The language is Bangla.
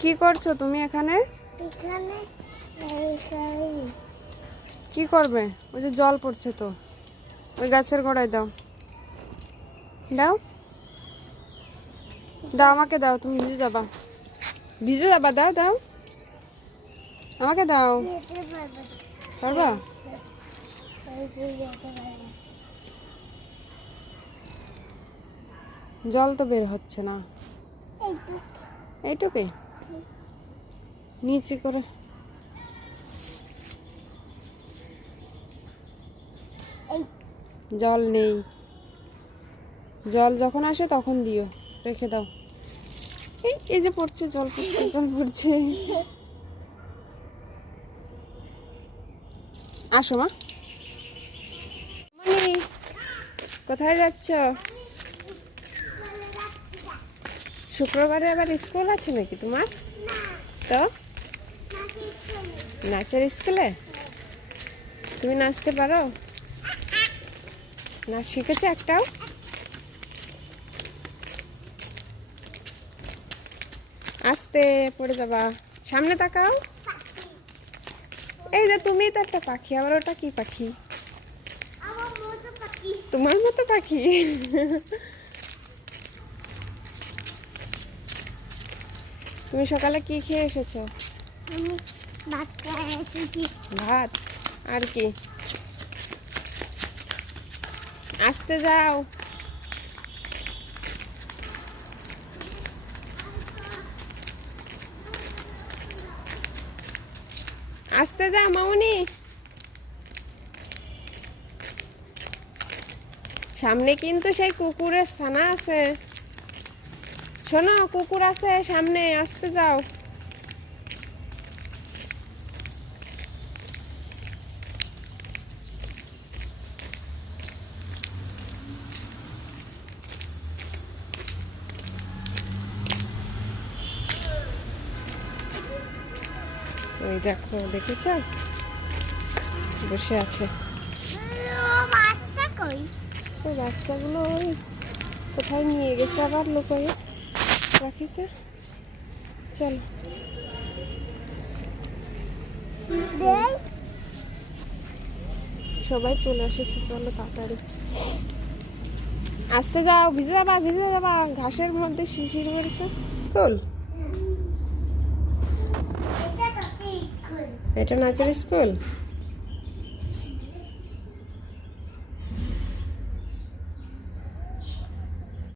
কি করছ তুমি এখানে? কি করবে? ওই যে জল পড়ছে তো। ওই গাছের গোড়ায় দাও। দাও। দাও আমাকে দাও তুমি ভিজে যাবা। ভিজে যাবা দাও দাও। আমাকে দাও। পারবা? জল তো বের হচ্ছে না। এইটুকু এইটুকুই। নিচে করে। জল নেই। জল যখন আসে তখন দিও রেখে দাও। এই এই যে পড়ছে জল পড়ছে জল পড়ছে। আসো মা। কোথায় যাচ্ছ? শুক্রবারে আবার স্কুল আছে নাকি তোমার? তো? নাচের স্কুলে? তুমি নাচতে পারো? নাচ শিখেছো একটাও? আস্তে পড়ে যাবা। সামনে তাকাও। এই যে তুমি তো একটা পাখি আবার ওটা কি পাখি? পাখি। তোমার মতো পাখি। তুমি সকালে কি খেয়ে এসেছ? আমি এসেছি। ভাত? আর কি? আসতে যাও। আসতে যাও মামুনি। সামনে কিন্তু সেই কুকুরের ছানা আছে। শোনো কুকুর আছে সামনে আসতে যাও। ওই দেখো দেখেছ? বসে আছে। বাচ্চাগুলো ওই কোথায় নিয়ে গেছে আবার লোকয়ে রাখিছে চল। সবাই চলে এসেছে চলো তাড়াতাড়ি। আসতে যাও ভিজে যাবা ভিজে যাবা। ঘাসের মধ্যে শিশির পড়েছে স্কুল? এটা কত স্কুল। এটা নাচের স্কুল?